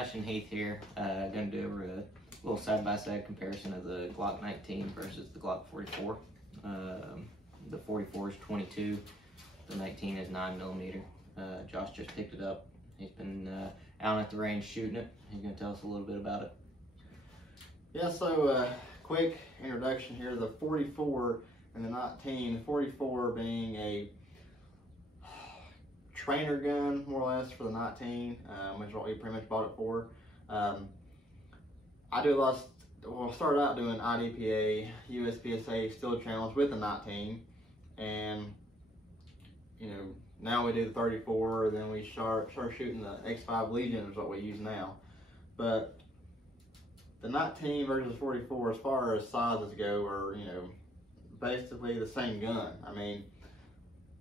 Josh and Heath here. Going to do a little side-by-side comparison of the Glock 19 versus the Glock 44. The 44 is 22, the 19 is 9mm. Josh just picked it up. He's been out at the range shooting it. He's going to tell us a little bit about it. Yeah, so quick introduction here. The 44 and the 19, the 44 being a trainer gun, more or less, for the 19, which is what we pretty much bought it for. I do a lot of, started out doing IDPA, USPSA steel challenge with the 19, and now we do the 34, then we start shooting the X5 Legion is what we use now. But the 19 versus 44, as far as sizes go, are basically the same gun. I mean,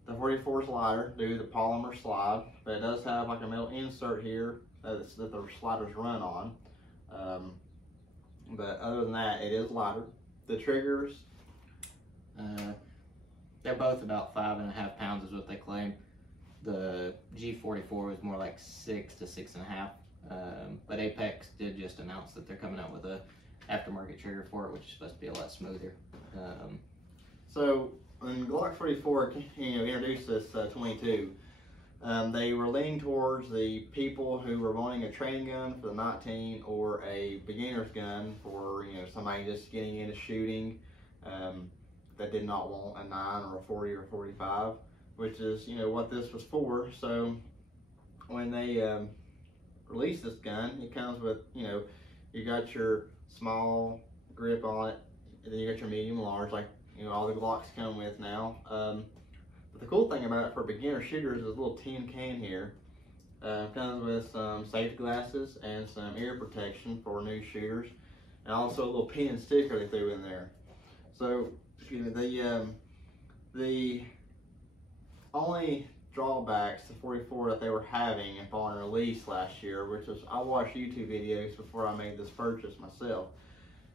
the 44 is lighter due to the polymer slide, but it does have like a metal insert here that the sliders run on. But other than that, it is lighter. The triggers, they're both about 5.5 pounds is what they claim. The G44 was more like 6 to 6.5. But Apex did just announce that they're coming out with a aftermarket trigger for it, which is supposed to be a lot smoother. So when Glock 44 introduced this 22, they were leaning towards the people who were wanting a training gun for the 19 or a beginner's gun for somebody just getting into shooting that did not want a 9 or a 40 or 45, which is what this was for. So when they released this gun, it comes with you got your small grip on it, and then you got your medium large, like all the Glocks come with now. But the cool thing about it for beginner shooters is a little tin can here. Comes with some safety glasses and some ear protection for new shooters, and also a little pin sticker they threw in there. So the only drawbacks to 44 that they were having upon release last year, which was, I watched YouTube videos before I made this purchase myself,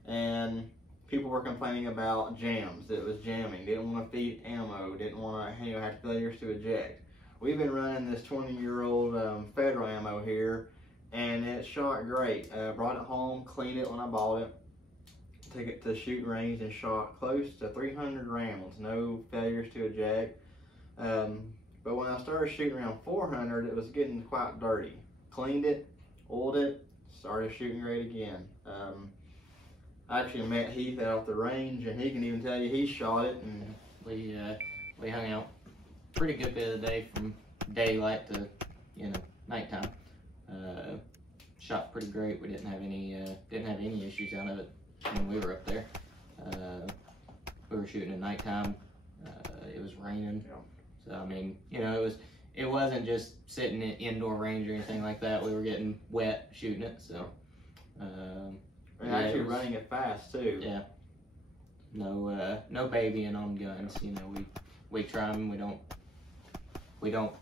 and people were complaining about jams. It was jamming, didn't want to feed ammo, didn't want to have failures to eject. We've been running this 20-year-old federal ammo here, and it shot great. Brought it home, cleaned it when I bought it, took it to the shooting range and shot close to 300 rounds, no failures to eject. But when I started shooting around 400, it was getting quite dirty. Cleaned it, oiled it, started shooting great again. I actually met Heath out at the range, and he can even tell you he shot it. And we hung out pretty good bit of the day, from daylight to nighttime. Shot pretty great. We didn't have any issues out of it when we were up there. We were shooting at nighttime. It was raining. Yeah. So I mean, it wasn't just sitting in indoor range or anything like that. We were getting wet shooting it. So and actually running it fast too. Yeah. No babying on guns. We try them. We don't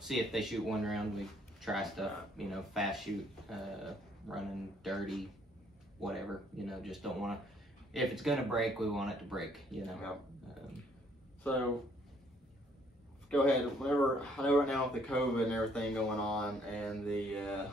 see if they shoot one round. We try stuff. Fast shoot, running dirty, whatever. Just don't want to. If it's gonna break, we want it to break. Yep. So go ahead. Whenever I know right now with the COVID and everything going on, and the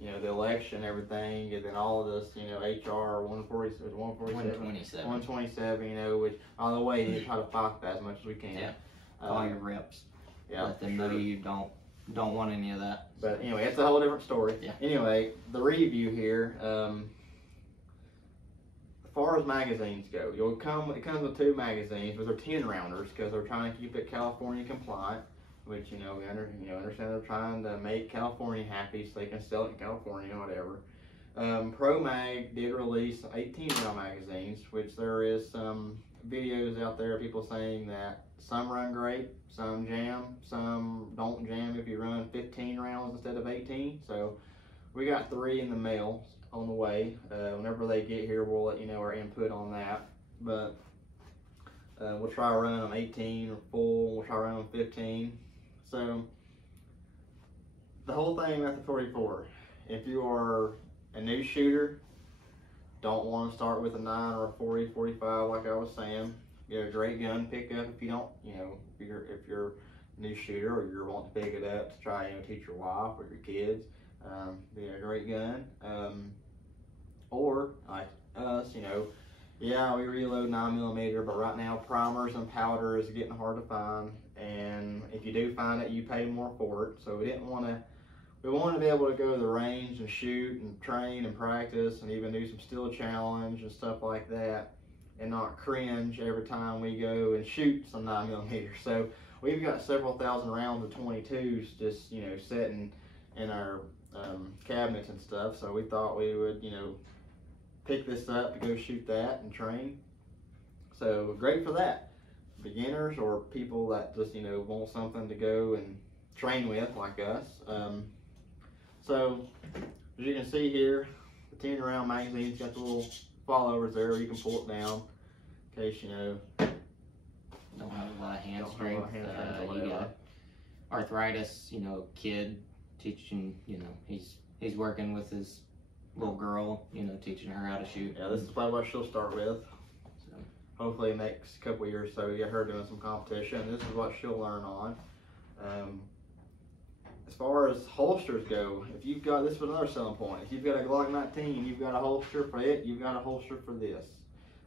the election and everything, and then all of this, HR 127, which on the way you try to fight that as much as we can. Yeah. Call your reps. Yeah. Let them know you don't want any of that. But anyway, it's a whole different story. Yeah. Anyway, the review here. As far as magazines go, it comes with 2 magazines, but they're 10-rounders because they're trying to keep it California compliant, which we understand they're trying to make California happy so they can sell it in California or whatever. Pro Mag did release 18-round magazines, which there is some videos out there of people saying that some run great, some jam, some don't jam if you run 15 rounds instead of 18. So we got 3 in the mail on the way. Whenever they get here, we'll let you know our input on that. But we'll try to run them 18 or full. We'll try to run them 15. So the whole thing about the 44, if you are a new shooter, don't want to start with a 9 or a 40, 45 like I was saying. Get a great gun pickup if you don't, if you're a new shooter or you're wanting to pick it up to try teach your wife or your kids. Be a great gun. Or like us, you know, yeah, we reload 9mm, but right now primers and powder is getting hard to find, and if you do find it, you pay more for it. So we wanted to be able to go to the range and shoot and train and practice and even do some steel challenge and stuff like that, and not cringe every time we go and shoot some 9mm. So we've got several thousand rounds of 22s just, you know, sitting in our cabinets and stuff. So we thought we would, you know, pick this up to go shoot that and train. So great for that. Beginners or people that just, you know, want something to go and train with like us. So as you can see here, the 10 round magazine's got the little fallovers there where you can pull it down in case, you know, don't have a lot of hand strength. You got arthritis, you know, kid teaching, you know, he's working with his little girl, you know, teaching her how to shoot. Yeah, this is probably what she'll start with. So hopefully next couple of years, so you get her doing some competition. This is what she'll learn on. As far as holsters go, if you've got, this was another selling point. If you've got a Glock 19, you've got a holster for it, you've got a holster for this.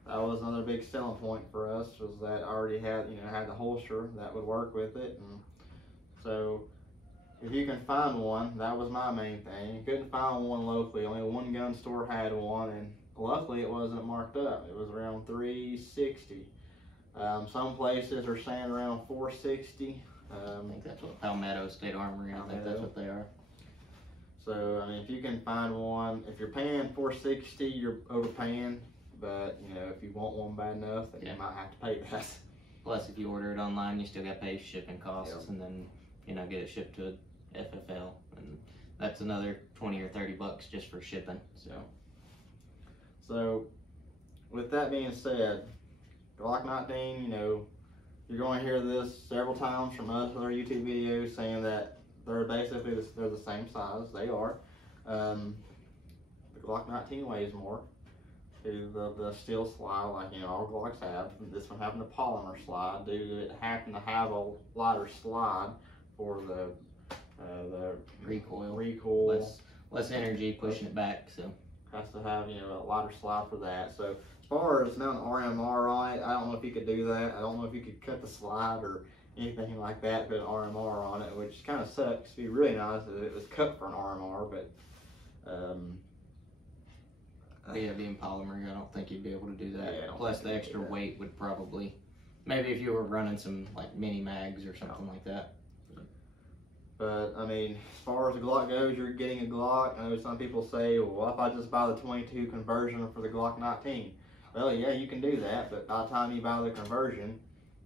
That was another big selling point for us, was that I already had, you know, had the holster that would work with it. And so if you can find one, that was my main thing. You couldn't find one locally. Only one gun store had one, and luckily it wasn't marked up. It was around $360. Some places are saying around $460. I think that's what Palmetto State Armory, I think that's what they are. So, I mean, if you can find one, if you're paying $460, you're overpaying. But, you know, if you want one bad enough, then you might have to pay that. Plus, if you order it online, you still got to pay shipping costs, and then, you know, get it shipped to FFL, and that's another 20 or 30 bucks just for shipping. So with that being said, Glock 19, you know, you're going to hear this several times from us with our YouTube videos saying that they're basically they're the same size. They are. The Glock 19 weighs more. The steel slide, like, you know, all Glocks have. This one having a polymer slide due to it having to have a lighter slide for the recoil. Less energy pushing it back, so has to have, you know, a lighter slide for that. So as far as mounting RMR on it, I don't know if you could do that. I don't know if you could cut the slide or anything like that, put an RMR on it, which kind of sucks. It'd be really nice if it was cut for an RMR, but yeah, being polymer, I don't think you'd be able to do that. Yeah, plus the extra weight would probably, maybe if you were running some like mini mags or something like that. But, I mean, as far as the Glock goes, you're getting a Glock. I know some people say, well, what if I just buy the 22 conversion for the Glock 19? Well, yeah, you can do that, but by the time you buy the conversion,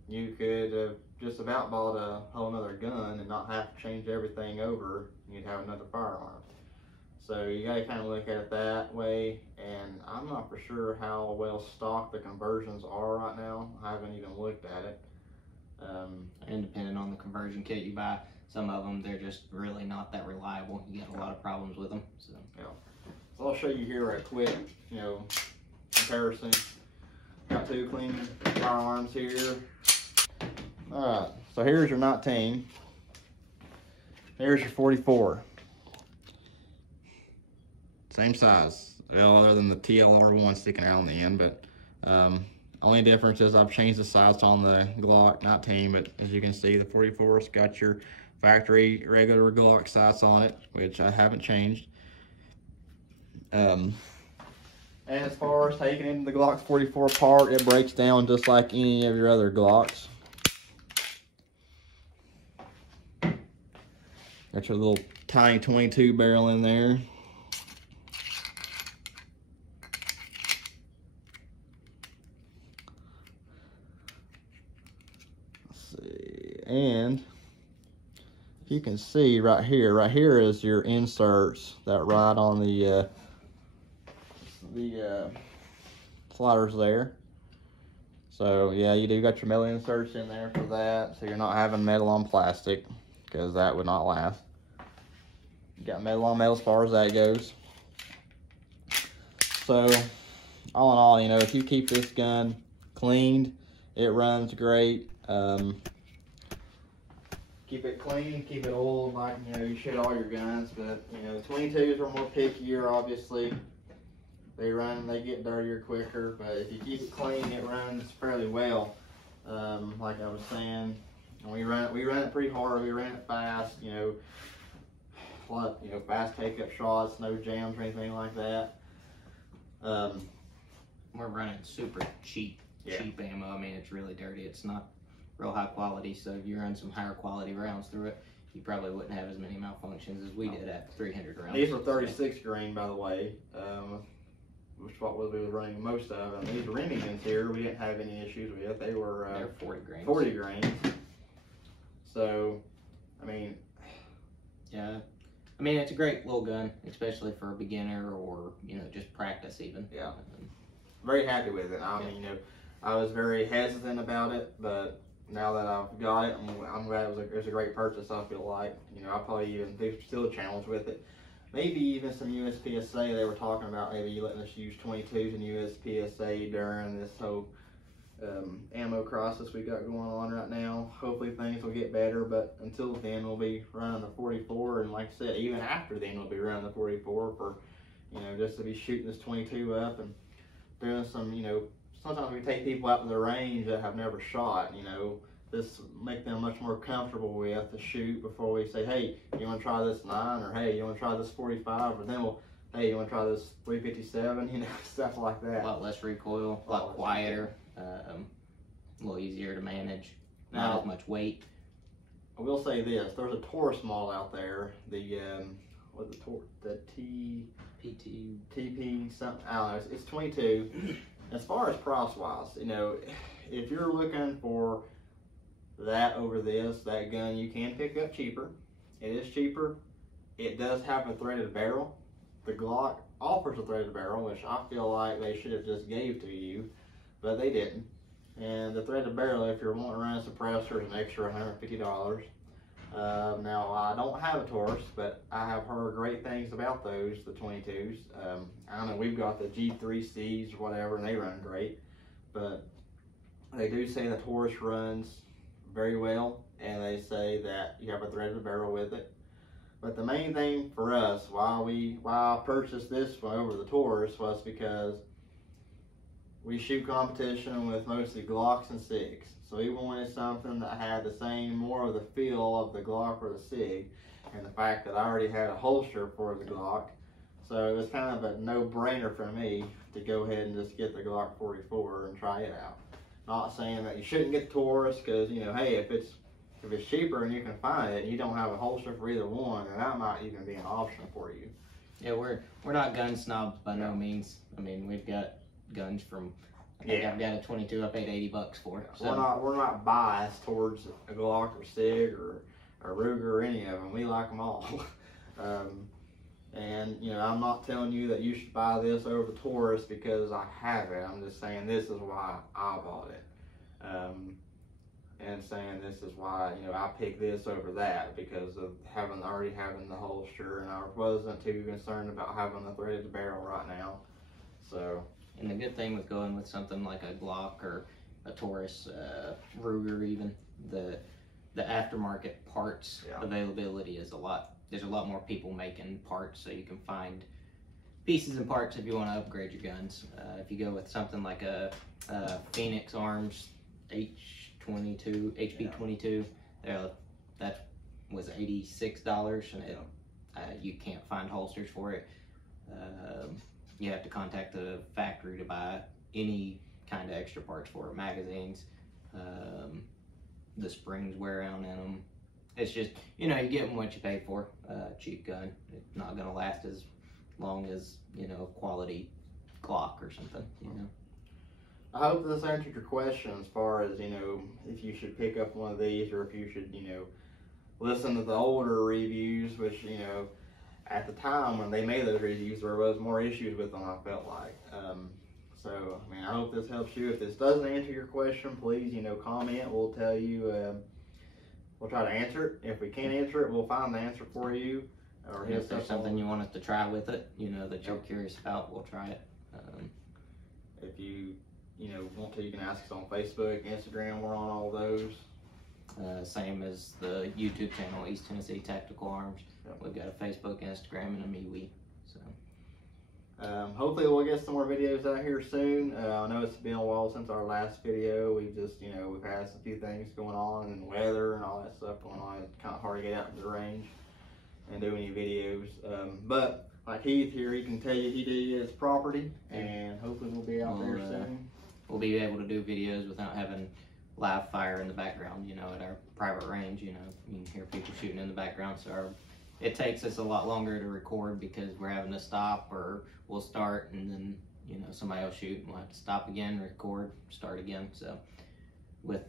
you could have just about bought a whole nother gun and not have to change everything over. You'd have another firearm. So you got to kind of look at it that way, and I'm not for sure how well stocked the conversions are right now. I haven't even looked at it. And depending on the conversion kit you buy, some of them, they're just really not that reliable. You get a lot of problems with them. So So I'll show you here right quick, you know, comparison. Got two clean firearms here. All right, so here's your 19. Here's your 44. Same size, well, other than the TLR one sticking out on the end, but only difference is I've changed the size on the Glock 19, but as you can see, the 44's got your factory regular Glock sights on it, which I haven't changed. And as far as taking into the Glock 44 apart, it breaks down just like any of your other Glocks. Got your little tiny 22 barrel in there. And you can see right here is your inserts that ride on the sliders there. So yeah, you do got your metal inserts in there for that, so you're not having metal on plastic, because that would not last. You got metal on metal as far as that goes. So all in all, you know, if you keep this gun cleaned, it runs great. keep it clean, keep it oiled like, you know, you should all your guns. But, you know, 22s are more pickier, obviously. They get dirtier quicker, but if you keep it clean, it runs fairly well. Like I was saying, and we run it pretty hard. We ran it fast, you know, fast take-up shots, no jams or anything like that. We're running super cheap ammo. I mean, it's really dirty. It's not real high quality, so if you run some higher quality rounds through it, you probably wouldn't have as many malfunctions as we did at 300 rounds. These were 36 grain, by the way, which what we were running most of. And these Remingtons here, we didn't have any issues with. They're 40 grains. 40 grains. So, I mean, yeah. I mean, it's a great little gun, especially for a beginner or, you know, just practice even. Yeah. Very happy with it. I mean, you know, I was very hesitant about it, but now that I've got it, I'm glad it was a great purchase. I feel like, you know, I'll probably even there's still a challenge with it. Maybe even some USPSA. They were talking about maybe letting us use 22s and USPSA during this whole ammo crisis we got going on right now. Hopefully things will get better, but until then we'll be running the 44, and like I said, even after then we'll be running the 44 for, you know, just to be shooting this 22 up and doing some, you know, sometimes we take people out to the range that have never shot, you know, this make them much more comfortable with to shoot before we say, hey, you want to try this 9, or hey, you want to try this 45, or then we'll, hey, you want to try this 357, you know, stuff like that. A lot less recoil, a lot quieter, a little easier to manage, not as much weight. I will say this: there's a Taurus model out there, the TP something. I don't know. It's 22. As far as price wise, you know, if you're looking for that over that gun, you can pick up cheaper. It is cheaper. It does have a threaded barrel. The Glock offers a threaded barrel, which I feel like they should have just gave to you, but they didn't. And the threaded barrel, if you're wanting to run a suppressor, is an extra $150. Now, I don't have a Taurus, but I have heard great things about those, the 22s. I don't know, we've got the G3Cs or whatever, and they run great. But they do say the Taurus runs very well, and they say that you have a threaded barrel with it. But the main thing for us, why I purchased this one over the Taurus, was because we shoot competition with mostly Glocks and SIGs. So we wanted something that had the same, more of the feel of the Glock or the SIG, and the fact that I already had a holster for the Glock. So it was kind of a no-brainer for me to go ahead and just get the Glock 44 and try it out. Not saying that you shouldn't get the Taurus, because, you know, hey, if it's cheaper and you can find it and you don't have a holster for either one, then that might even be an option for you. Yeah, we're not gun snobs by no means. I mean, we've got guns from, I think I've got a 22 I paid $80 for. So. We're not biased towards a Glock or SIG or Ruger or any of them. We like them all. And, you know, I'm not telling you that you should buy this over the Taurus because I have it. I'm just saying this is why I bought it. And saying this is why, you know, I picked this over that, because of already having the holster, and I wasn't too concerned about having the threaded barrel right now. So. And the good thing with going with something like a Glock or a Taurus, Ruger even, the aftermarket parts availability is there's a lot more people making parts, so you can find pieces and parts if you want to upgrade your guns. If you go with something like a Phoenix Arms HP22, that was $86, and you can't find holsters for it. You have to contact the factory to buy any kind of extra parts for it, magazines, the springs wear out in them. It's just, you know, you get what you pay for. Cheap gun, it's not gonna last as long as, you know, quality Glock or something, you know. I hope this answered your question as far as, you know, if you should pick up one of these, or if you should, you know, listen to the older reviews, which, you know, at the time when they made those reviews, there was more issues with them, I felt like. So, I mean, I hope this helps you. If this doesn't answer your question, please, you know, comment. We'll tell you, we'll try to answer it. If we can't answer it, we'll find the answer for you. Or if there's something you want us to try with it, you know, that you're curious about, we'll try it. If you know, want to, you can ask us on Facebook, Instagram. We're on all those. Same as the YouTube channel, East Tennessee Tactical Arms. Yep. We've got a Facebook, Instagram, and a MeWe. So hopefully we'll get some more videos out here soon. I know it's been a while since our last video. We've just, you know, we've had a few things going on and weather and all that stuff going on. It's kind of hard to get out to the range and do any videos. But like Heath here, he can tell you he did his property, and hopefully we'll be out there soon. We'll be able to do videos without having live fire in the background, you know, at our private range. You know, you can hear people shooting in the background, so it takes us a lot longer to record because we're having to stop, or we'll start and then, you know, somebody will shoot and we'll have to stop again, record, start again. So with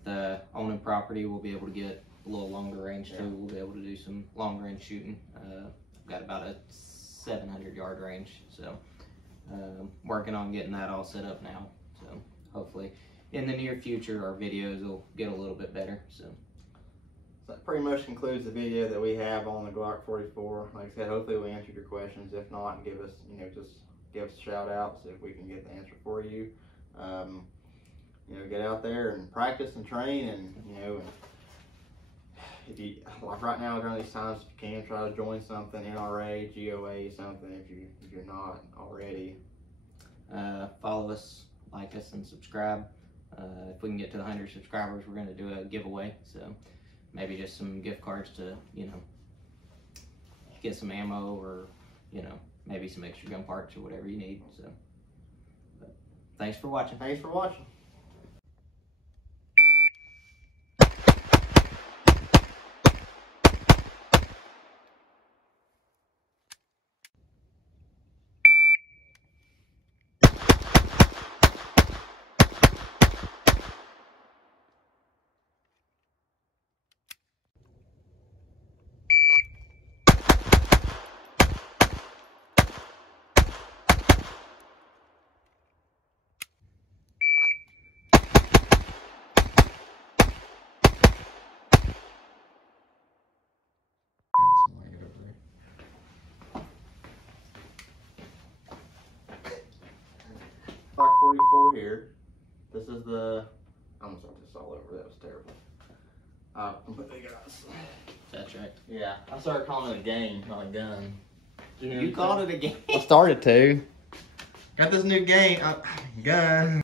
owning property, we'll be able to get a little longer range too. We'll be able to do some long range shooting. I've got about a 700-yard range, so working on getting that all set up now. So hopefully in the near future our videos will get a little bit better. So that pretty much concludes the video that we have on the Glock 44. Like I said, hopefully we answered your questions. If not, give us, you know, just give us a shout out, see if we can get the answer for you. You know, get out there and practice and train, and you know, if you, like right now during these times, if you can, try to join something, NRA, GOA, something, if you're not already. Follow us, like us, and subscribe. If we can get to 100 subscribers, we're going to do a giveaway. So maybe just some gift cards to, you know, get some ammo, or, you know, maybe some extra gun parts or whatever you need. So, but thanks for watching. Thanks for watching. Glock 44 here. This is the, I'm gonna start this all over, that was terrible. But they got us. That's right. Yeah, I started calling it a game, not a gun. You called it a game? I started to. Got this new game, gun.